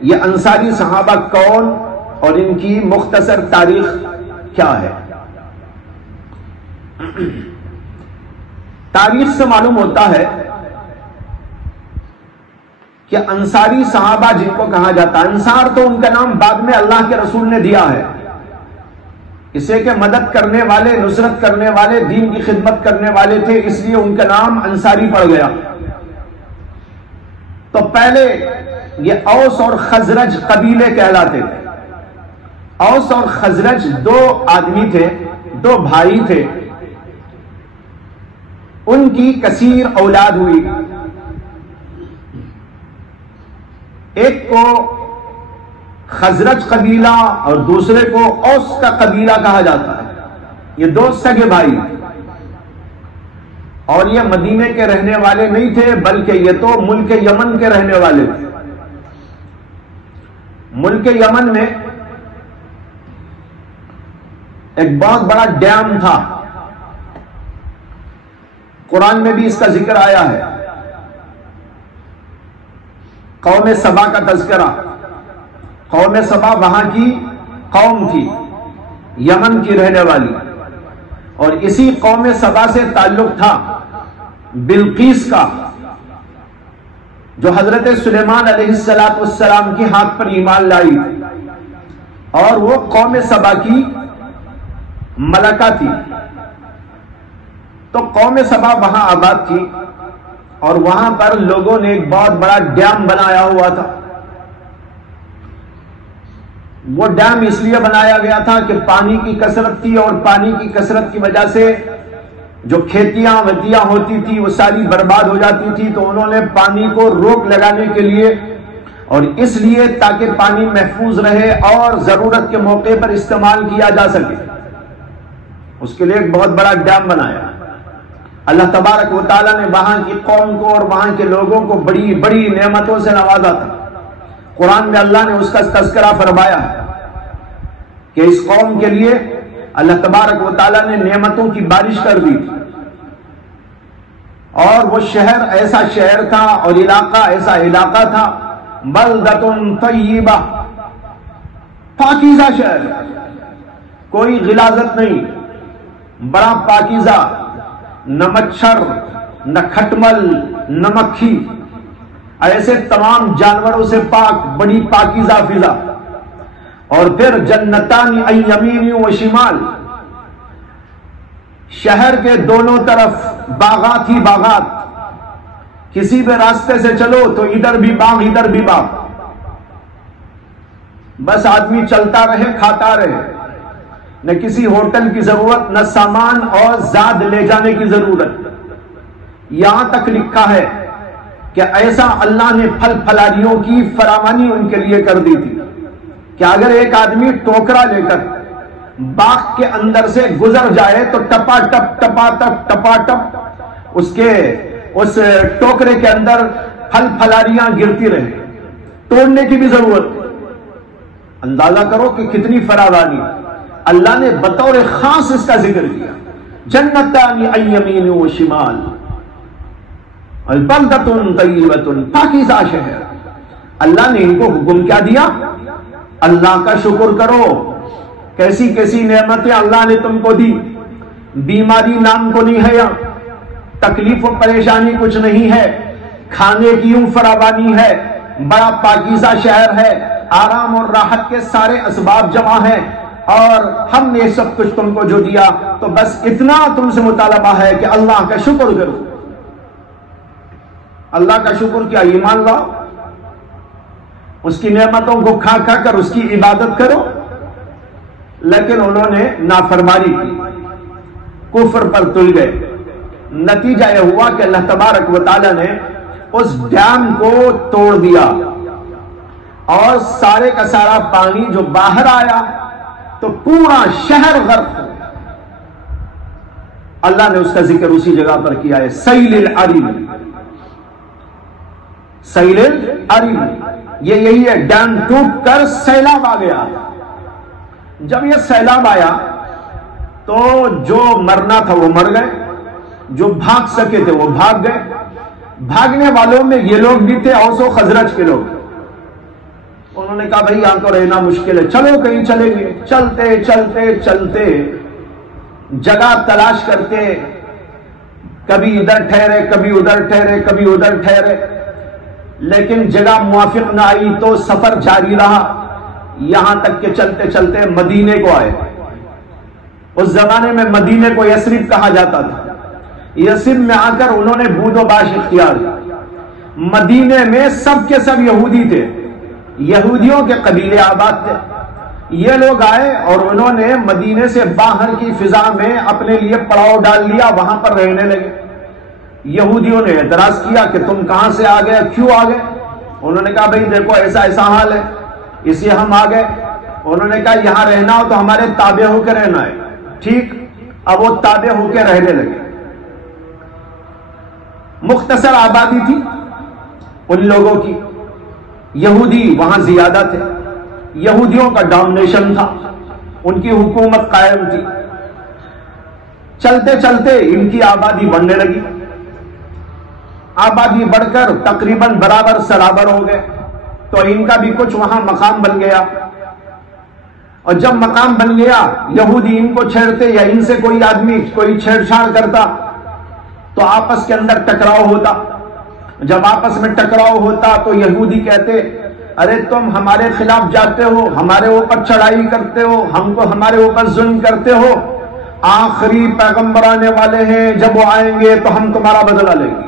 یہ انصاری صحابہ کون اور ان کی مختصر تاریخ کیا ہے؟ تاریخ سے معلوم ہوتا ہے کہ انصاری صحابہ جن کو کہا جاتا ہے، انصار تو ان کا نام بعد میں اللہ کے رسول نے دیا ہے، اسے کہ مدد کرنے والے، نصرت کرنے والے، دین کی خدمت کرنے والے تھے، اس لیے ان کا نام انصاری پڑ گیا۔ تو پہلے یہ اوس اور خزرج قبیلے کہلاتے تھے۔ اوس اور خزرج دو آدمی تھے، دو بھائی تھے، ان کی کثیر اولاد ہوئی۔ ایک کو خزرج قبیلہ اور دوسرے کو اوس کا قبیلہ کہا جاتا ہے۔ یہ دو سگے بھائی، اور یہ مدینے کے رہنے والے نہیں تھے، بلکہ یہ تو ملک یمن کے رہنے والے تھے۔ ملک یمن میں ایک بہت بڑا ڈیم تھا، قرآن میں بھی اس کا ذکر آیا ہے۔ قوم سبا کا تذکرہ، قوم سبا وہاں کی قوم تھی، یمن کی رہنے والی، اور اسی قوم سبا سے تعلق تھا بلقیس کا، جو حضرت سلیمان علیہ السلام کے ہاتھ پر ایمان لائی، اور وہ قوم سبا کی ملکہ تھی۔ تو قوم سبا وہاں آباد تھی، اور وہاں پر لوگوں نے ایک بہت بڑا ڈیم بنایا ہوا تھا۔ وہ ڈیم اس لیے بنایا گیا تھا کہ پانی کی کثرت تھی، اور پانی کی کثرت کی وجہ سے جو کھیتیاں وتیاں ہوتی تھی وہ ساری برباد ہو جاتی تھی۔ تو انہوں نے پانی کو روک لگانے کے لیے، اور اس لیے تاکہ پانی محفوظ رہے اور ضرورت کے موقع پر استعمال کیا جا سکے، اس کے لیے ایک بہت بڑا ڈیم بنایا۔ اللہ تبارک و تعالیٰ نے وہاں کی قوم کو اور وہاں کے لوگوں کو بڑی بڑی نعمتوں سے نوازا تھا۔ قرآن میں اللہ نے اس کا تذکرہ فرمایا کہ اس قوم کے لیے اللہ تبارک و تعالیٰ نے نعمتوں کی بارش کر دی تھی، اور وہ شہر ایسا شہر تھا اور علاقہ ایسا علاقہ تھا، بلدۃ طیبہ، پاکیزہ شہر، کوئی غلاظت نہیں، بڑا پاکیزہ، نہ مچھر، نہ کھٹمل، نہ مکھی، ایسے تمام جانوروں سے پاک، بڑی پاکیزہ فضا۔ اور پھر جنتان عن یمین و شمال، شہر کے دونوں طرف باغات ہی باغات، کسی بھی راستے سے چلو تو ادھر بھی باغ ادھر بھی باغ، بس آدمی چلتا رہے کھاتا رہے، نہ کسی ہوٹل کی ضرورت، نہ سامان اور زاد لے جانے کی ضرورت۔ یہاں تک لکھا ہے کہ ایسا اللہ نے پھل پھلاریوں کی فراوانی ان کے لیے کر دی تھی کہ اگر ایک آدمی ٹوکرا لے کر باغ کے اندر سے گزر جائے تو ٹپا ٹپ اس ٹوکرے کے اندر پھل پھلاریاں گرتی رہے، توڑنے کی بھی ضرورت۔ اندازہ کرو کہ کتنی فراوانی۔ اللہ نے بطور خاص اس کا ذکر کیا، جنتان عن یمین و شمال، بلدۃ طیبۃ، پاکیزہ شہر۔ اللہ نے ان کو حکم کیا دیا؟ اللہ کا شکر کرو۔ کیسی کیسی نعمتیں اللہ نے تم کو دی۔ بیماری نام کو نہیں ہے، یہاں تکلیف و پریشانی کچھ نہیں ہے، کھانے کی یوں فراوانی ہے، بڑا پاکیزہ شہر ہے، آرام اور راحت کے سارے اسباب جمع ہیں، اور ہم نے سب کچھ تم کو جو دیا، تو بس اتنا تم سے مطالبہ ہے کہ اللہ کا شکر کرو۔ اللہ کا شکر کیا؟ ایمان لاؤ، اس کی نعمتوں کو کھا کھا کر اس کی عبادت کرو۔ لیکن انہوں نے نافرمانی کی، کفر پر تل گئے۔ نتیجہ یہ ہوا کہ اللہ تبارک و تعالی نے اس ڈیم کو توڑ دیا، اور سارے کا سارا پانی جو باہر آیا تو پورا شہر غرق ہو گیا۔ اللہ نے اس کا ذکر اسی جگہ پر کیا ہے، سیل العریم۔ سیل العریم یہ یہی ہے، ڈیم ٹوٹ کر سیلاب آ گیا۔ جب یہ سیلاب آیا تو جو مرنا تھا وہ مر گئے، جو بھاگ سکے تھے وہ بھاگ گئے۔ بھاگنے والوں میں یہ لوگ بھی تھے، اوس و خزرج کے لوگ، انہوں نے کہا بھائی یہاں تو رہنا مشکل ہے، چلو کہیں چلیں گے۔ چلتے چلتے چلتے جگہ تلاش کرتے، کبھی ادھر ٹھہرے کبھی ادھر ٹھہرے کبھی ادھر ٹھہرے، لیکن جگہ موافق نہ آئی تو سفر جاری رہا، یہاں تک کہ چلتے چلتے مدینے کو آئے۔ اس زمانے میں مدینے کو یثرب کہا جاتا تھا۔ یثرب میں آ کر انہوں نے بود و باش اختیار کیا۔ مدینے میں سب کے سب یہودی تھے، یہودیوں کے قبیلے آباد تھے۔ یہ لوگ آئے اور انہوں نے مدینے سے باہر کی فضا میں اپنے لیے پڑاؤ ڈال لیا، وہاں پر رہنے لگے۔ یہودیوں نے اعتراض کیا کہ تم کہاں سے آ گئے، کیوں آ گئے؟ انہوں نے کہا بھائی دیکھو ایسا ایسا حال ہے، اس لیے ہم آ گئے۔ انہوں نے کہا یہاں رہنا ہو تو ہمارے تابع ہو کے رہنا ہے۔ ٹھیک، اب وہ تابع ہو کے رہنے لگے۔ مختصر آبادی تھی ان لوگوں کی، یہودی وہاں زیادہ تھے، یہودیوں کا ڈومینیشن تھا، ان کی حکومت قائم تھی۔ چلتے چلتے ان کی آبادی بڑھنے لگی، آبادی بڑھ کر تقریباً برابر سرابر ہو گئے، تو ان کا بھی کچھ وہاں مقام بن گیا۔ اور جب مقام بن گیا، یہودی ان کو چھیڑتے یا ان سے کوئی آدمی کوئی چھیڑ چھاڑ کرتا تو آپس کے اندر ٹکراؤ ہوتا۔ جب آپس میں ٹکراؤ ہوتا تو یہودی کہتے ارے تم ہمارے خلاف جاتے ہو، ہمارے اوپر چڑھائی کرتے ہو، ہم کو ہمارے اوپر ظلم کرتے ہو، آخری پیغمبر آنے والے ہیں، جب وہ آئیں گے تو ہم تمہارا بدلہ لیں گے۔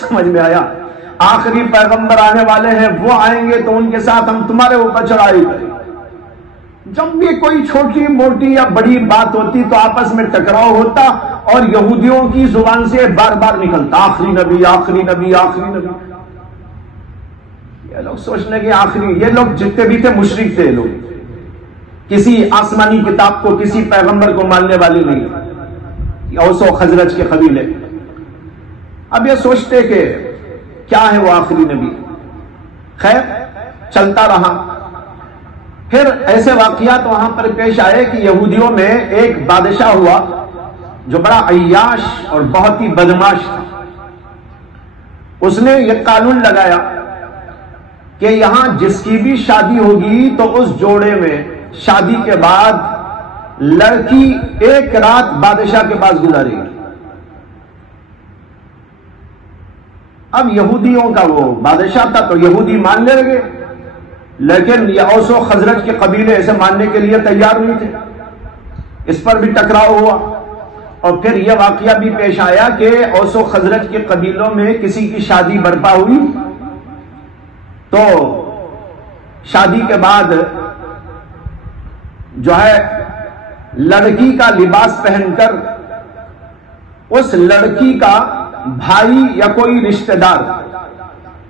سمجھ میں آیا؟ آخری پیغمبر آنے والے ہیں، وہ آئیں گے تو ان کے ساتھ ہم تمہارے اوپر چڑھائی کریں گے۔ جب بھی کوئی چھوٹی موٹی یا بڑی بات ہوتی تو آپس میں ٹکراؤ ہوتا، اور یہودیوں کی زبان سے بار بار نکلتا آخری نبی آخری نبی آخری نبی۔ یہ لوگ سوچنے کے آخری، یہ لوگ جتنے بھی تھے مشرک تھے، لوگ کسی آسمانی کتاب کو کسی پیغمبر کو ماننے والے نہیں، اوس و خزرج کے قبیلے۔ اب یہ سوچتے کہ کیا ہے وہ آخری نبی۔ خیر چلتا رہا، پھر ایسے واقعات وہاں پر پیش آئے کہ یہودیوں میں ایک بادشاہ ہوا جو بڑا عیاش اور بہت ہی بدماش تھا۔ اس نے یہ قانون لگایا کہ یہاں جس کی بھی شادی ہوگی تو اس جوڑے میں شادی کے بعد لڑکی ایک رات بادشاہ کے پاس گزارے گی۔ اب یہودیوں کا وہ بادشاہ تھا تو یہودی ماننے لگے، لیکن یہ اوس و خزرج کے قبیلے ایسے ماننے کے لیے تیار نہیں تھے۔ اس پر بھی ٹکراؤ ہوا، اور پھر یہ واقعہ بھی پیش آیا کہ اوس و خزرج کے قبیلوں میں کسی کی شادی برپا ہوئی تو شادی کے بعد جو ہے لڑکی کا لباس پہن کر اس لڑکی کا بھائی یا کوئی رشتہ دار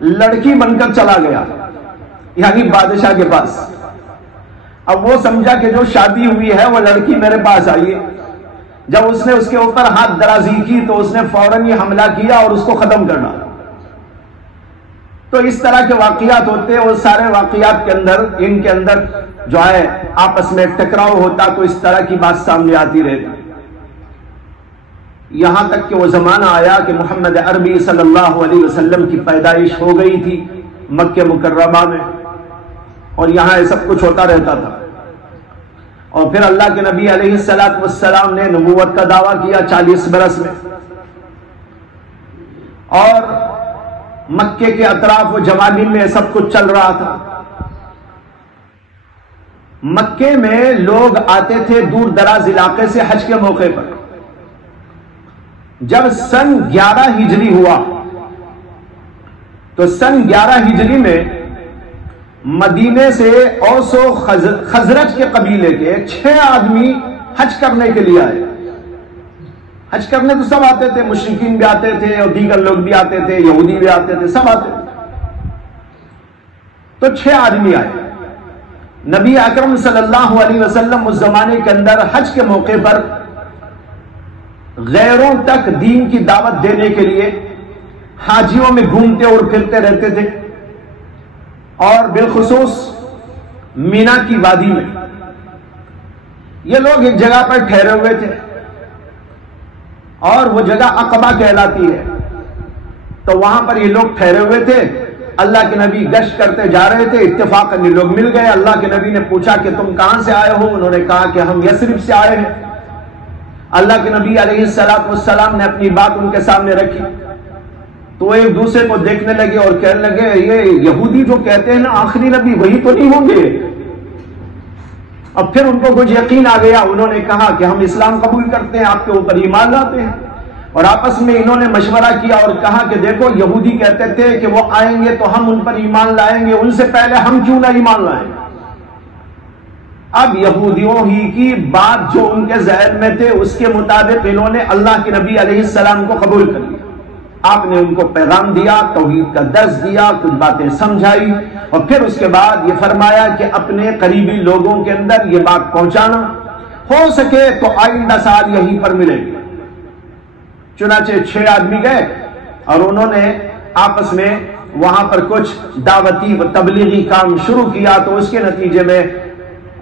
لڑکی بن کر چلا گیا، یعنی بادشاہ کے پاس۔ اب وہ سمجھا کہ جو شادی ہوئی ہے وہ لڑکی میرے پاس آئی ہے۔ جب اس نے اس کے اوپر ہاتھ درازی کی تو اس نے فوراً یہ حملہ کیا اور اس کو ختم کرنا۔ تو اس طرح کے واقعات ہوتے، اور سارے واقعات کے اندر ان کے اندر جو ہے آپس میں ٹکراؤ ہوتا، تو اس طرح کی بات سامنے آتی رہتی، یہاں تک کہ وہ زمانہ آیا کہ محمد عربی صلی اللہ علیہ وسلم کی پیدائش ہو گئی تھی مکہ مکرمہ میں، اور یہاں یہ سب کچھ ہوتا رہتا تھا۔ اور پھر اللہ کے نبی علیہ السلام نے نبوت کا دعویٰ کیا 40 برس میں، اور مکے کے اطراف و جوانب میں سب کچھ چل رہا تھا۔ مکے میں لوگ آتے تھے دور دراز علاقے سے حج کے موقع پر۔ جب سن 11 ہجری ہوا تو سن 11 ہجری میں مدینے سے اوس و خزرج کے قبیلے کے 6 آدمی حج کرنے کے لیے آئے۔ حج کرنے تو سب آتے تھے، مشرکین بھی آتے تھے اور دیگر لوگ بھی آتے تھے، یہودی بھی آتے تھے، سب آتے تھے۔ تو 6 آدمی آئے۔ نبی اکرم صلی اللہ علیہ وسلم اس زمانے کے اندر حج کے موقع پر غیروں تک دین کی دعوت دینے کے لیے حاجیوں میں گھومتے اور پھرتے رہتے تھے، اور بالخصوص مینا کی وادی میں یہ لوگ ایک جگہ پر ٹھہرے ہوئے تھے، اور وہ جگہ عقبہ کہلاتی ہے۔ تو وہاں پر یہ لوگ ٹھہرے ہوئے تھے، اللہ کے نبی گشت کرتے جا رہے تھے، اتفاقاً یہ لوگ مل گئے۔ اللہ کے نبی نے پوچھا کہ تم کہاں سے آئے ہو؟ انہوں نے کہا کہ ہم یثرب سے آئے ہیں۔ اللہ کے نبی علیہ السلام نے اپنی بات ان کے سامنے رکھی تو وہ ایک دوسرے کو دیکھنے لگے اور کہنے لگے یہ یہودی جو کہتے ہیں نا آخری نبی، وہی تو نہیں ہوں گے؟ اب پھر ان کو کچھ یقین آ گیا، انہوں نے کہا کہ ہم اسلام قبول کرتے ہیں، آپ کے اوپر ایمان لاتے ہیں۔ اور آپس میں انہوں نے مشورہ کیا اور کہا کہ دیکھو یہودی کہتے تھے کہ وہ آئیں گے تو ہم ان پر ایمان لائیں گے، ان سے پہلے ہم کیوں نہ ایمان لائیں؟ اب یہودیوں ہی کی بات جو ان کے ذہن میں تھے اس کے مطابق انہوں نے اللہ کے نبی علیہ السلام کو قبول کر لیا۔ آپ نے ان کو پیغام دیا، توحید کا درس دیا، کچھ باتیں سمجھائی، اور پھر اس کے بعد یہ فرمایا کہ اپنے قریبی لوگوں کے اندر یہ بات پہنچانا، ہو سکے تو آئندہ سال یہیں پر ملے گی۔ چنانچہ 6 آدمی گئے اور انہوں نے آپس میں وہاں پر کچھ دعوتی و تبلیغی کام شروع کیا، تو اس کے نتیجے میں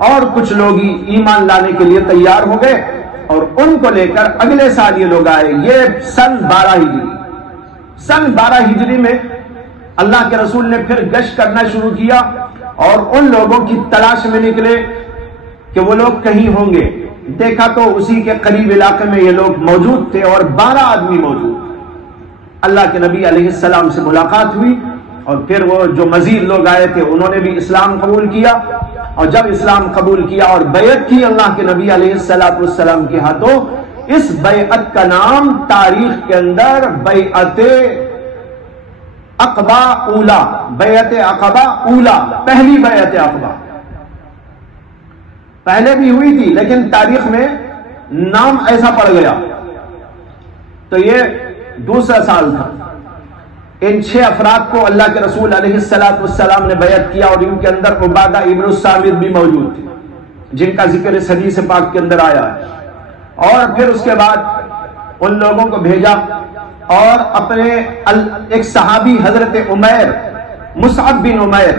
اور کچھ لوگ ایمان لانے کے لیے تیار ہو گئے، اور ان کو لے کر اگلے سال یہ لوگ آئے۔ یہ سن 12 ہجری میں اللہ کے رسول نے پھر گشت کرنا شروع کیا اور ان لوگوں کی تلاش میں نکلے کہ وہ لوگ کہیں ہوں گے۔ دیکھا تو اسی کے قریب علاقے میں یہ لوگ موجود تھے اور 12 آدمی موجود تھے۔ اللہ کے نبی علیہ السلام سے ملاقات ہوئی اور پھر وہ جو مزید لوگ آئے تھے انہوں نے بھی اسلام قبول کیا، اور جب اسلام قبول کیا اور بیعت کی اللہ کے نبی علیہ السلام کے ہاتھوں، اس بیعت کا نام تاریخ کے اندر بیعت عقبہ اولا، بیعت عقبہ اولا، پہلی بیعت عقبہ۔ پہلے بھی ہوئی تھی لیکن تاریخ میں نام ایسا پڑ گیا، تو یہ دوسرا سال تھا۔ ان 6 افراد کو اللہ کے رسول علیہ السلام نے بیعت کیا، اور ان کے اندر عبادہ ابن الصامت بھی موجود تھے جن کا ذکر اس حدیث پاک کے اندر آیا ہے۔ اور پھر اس کے بعد ان لوگوں کو بھیجا اور اپنے ایک صحابی حضرت عمیر، مصعب بن عمیر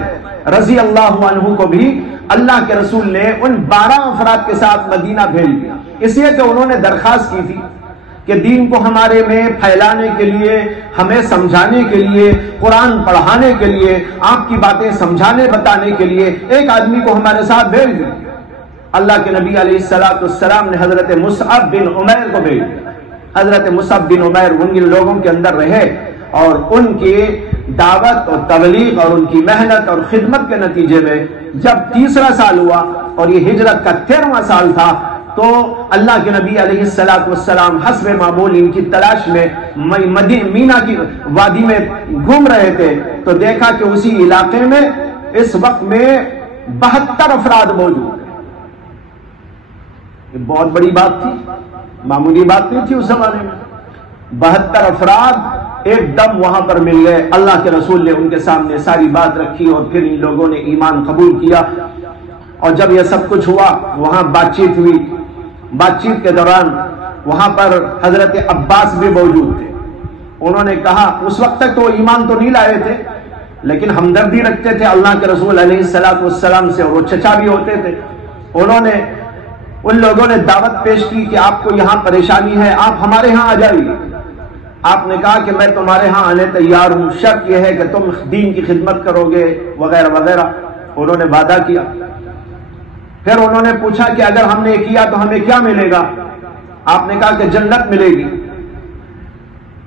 رضی اللہ عنہ کو بھی اللہ کے رسول نے ان 12 افراد کے ساتھ مدینہ بھیج دیا، اس لیے کہ انہوں نے درخواست کی تھی کہ دین کو ہمارے میں پھیلانے کے لیے، ہمیں سمجھانے کے لیے، قرآن پڑھانے کے لیے، آپ کی باتیں سمجھانے بتانے کے لیے ایک آدمی کو ہمارے ساتھ بھیج دیا۔ اللہ کے نبی علیہ السلام نے حضرت مصعب بن عمیر کو بھیج دیا۔ حضرت مصعب بن عمیر ان لوگوں کے اندر رہے، اور ان کی دعوت اور تبلیغ اور ان کی محنت اور خدمت کے نتیجے میں جب 3 سال ہوا اور یہ ہجرت کا 13واں سال تھا، تو اللہ کے نبی علیہ السلام حسب معمول ان کی تلاش میں مینا کی وادی میں گھوم رہے تھے، تو دیکھا کہ اسی علاقے میں اس وقت میں 72 افراد موجود ہیں۔ یہ بہت بڑی بات تھی، معمولی بات نہیں تھی اس زمانے میں۔ 72 افراد ایک دم وہاں پر مل گئے، اللہ کے رسول نے ان کے سامنے ساری بات رکھی اور پھر ان لوگوں نے ایمان قبول کیا۔ اور جب یہ سب کچھ ہوا، وہاں بات چیت ہوئی، بات چیت کے دوران وہاں پر حضرت عباس بھی موجود تھے۔ انہوں نے کہا، اس وقت تک تو ایمان تو نہیں لائے تھے لیکن ہمدردی رکھتے تھے اللہ کے رسول علیہ السلام سے، اور وہ چچا بھی ہوتے تھے۔ انہوں نے ان لوگوں نے دعوت پیش کی کہ آپ کو یہاں پریشانی ہے، آپ ہمارے ہاں آ جائیے۔ آپ نے کہا کہ میں تمہارے ہاں آنے تیار ہوں، شرط یہ ہے کہ تم دین کی خدمت کرو گے وغیرہ وغیرہ۔ انہوں نے وعدہ کیا۔ پھر انہوں نے پوچھا کہ اگر ہم نے کیا تو ہمیں کیا ملے گا؟ آپ نے کہا کہ جنت ملے گی۔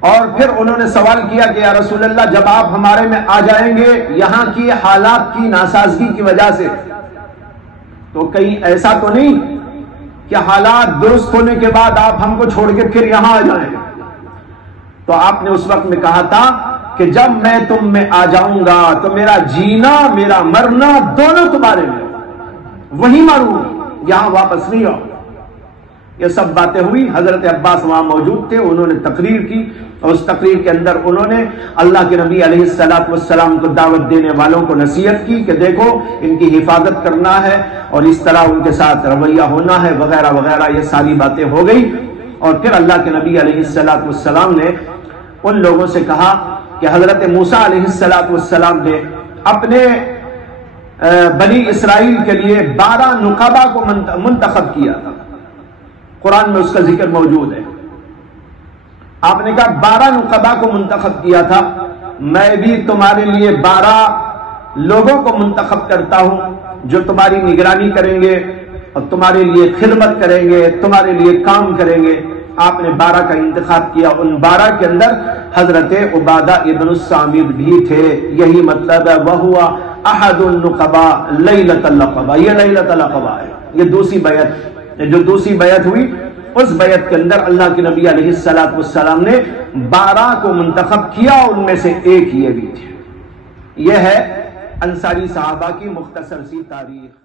اور پھر انہوں نے سوال کیا کہ یا رسول اللہ، جب آپ ہمارے میں آ جائیں گے یہاں کی حالات کی ناسازگی کی وجہ سے، تو کہیں ایسا تو نہیں کہ حالات درست ہونے کے بعد آپ ہم کو چھوڑ کے پھر یہاں آ جائیں؟ تو آپ نے اس وقت میں کہا تھا کہ جب میں تم میں آ جاؤں گا تو میرا جینا میرا مرنا دونوں تمہارے میں، وہی مروں، یہاں واپس نہیں آؤ۔ یہ سب باتیں ہوئی، حضرت عباس وہاں موجود تھے، انہوں نے تقریر کی، اور اس تقریر کے اندر انہوں نے اللہ کے نبی علیہ السلام کو دعوت دینے والوں کو نصیحت کی کہ دیکھو ان کی حفاظت کرنا ہے اور اس طرح ان کے ساتھ رویہ ہونا ہے وغیرہ وغیرہ، یہ ساری باتیں ہو گئی۔ اور پھر اللہ کے نبی علیہ السلام نے ان لوگوں سے کہا کہ حضرت موسیٰ علیہ السلام نے اپنے بنی اسرائیل کے لیے 12 نقبا کو منتخب کیا تھا، قرآن میں اس کا ذکر موجود ہے۔ آپ نے کہا 12 نقبا کو منتخب کیا تھا، میں بھی تمہارے لیے 12 لوگوں کو منتخب کرتا ہوں جو تمہاری نگرانی کریں گے اور تمہارے لیے خدمت کریں گے، تمہارے لیے کام کریں گے۔ آپ نے 12 کا انتخاب کیا، ان 12 کے اندر حضرت عبادہ ابن الصامت بھی تھے۔ یہی مطلب ہے وَهُوَ أَحَدُ النُّقَبَاء لَيْلَةَ الْعَقَبَةِ، یہ لیلۃ العقبہ ہے، یہ دوسری بیعت، جو دوسری بیعت ہوئی اس بیعت کے اندر اللہ کے نبی علیہ السلام نے 12 کو منتخب کیا، ان میں سے ایک یہ بھی تھے۔ یہ ہے انصاری صحابہ کی مختصر سی تاریخ۔